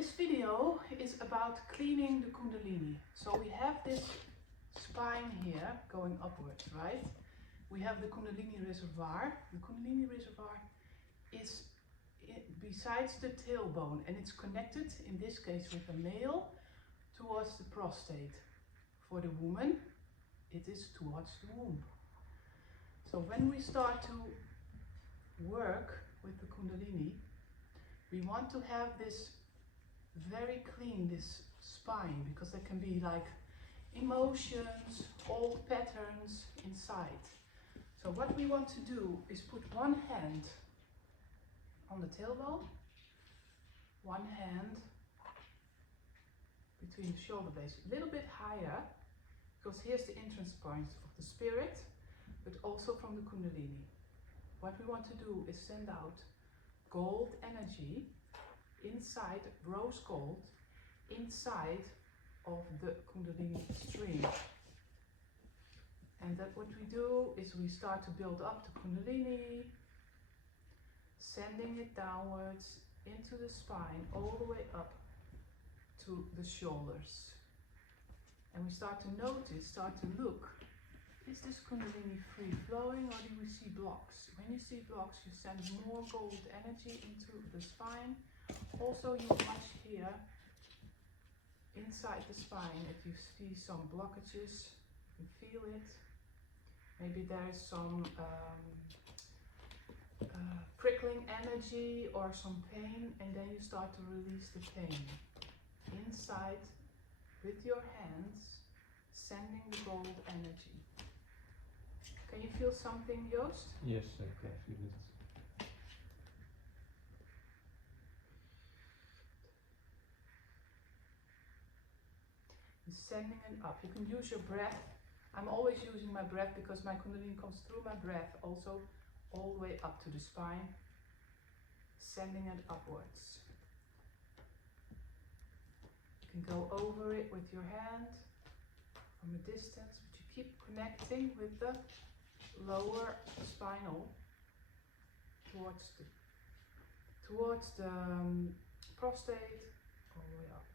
This video is about cleaning the Kundalini. So we have this spine here going upwards, right? We have the Kundalini reservoir. The Kundalini reservoir is besides the tailbone, and it's connected, in this case with the male, towards the prostate. For the woman, it is towards the womb. So when we start to work with the Kundalini, we want to have this very clean, this spine, because there can be like emotions, old patterns inside. So what we want to do is put one hand on the tailbone, one hand between the shoulder blades, a little bit higher, because here's the entrance point of the spirit, but also from the Kundalini. What we want to do is send out gold energy inside, rose gold, inside of the Kundalini stream. And that what we do is we start to build up the Kundalini, sending it downwards into the spine, all the way up to the shoulders. And we start to notice, start to look, is this Kundalini free flowing, or do we see blocks? When you see blocks, you send more gold energy into the spine. Also, you watch here inside the spine if you see some blockages, you can feel it. Maybe there is some prickling energy or some pain, and then you start to release the pain inside with your hands, sending the gold energy. Can you feel something, Joost? Yes, I can feel it. Sending it up. You can use your breath. I'm always using my breath because my Kundalini comes through my breath, also all the way up to the spine, sending it upwards. You can go over it with your hand from a distance, but you keep connecting with the lower spinal towards the prostate, all the way up.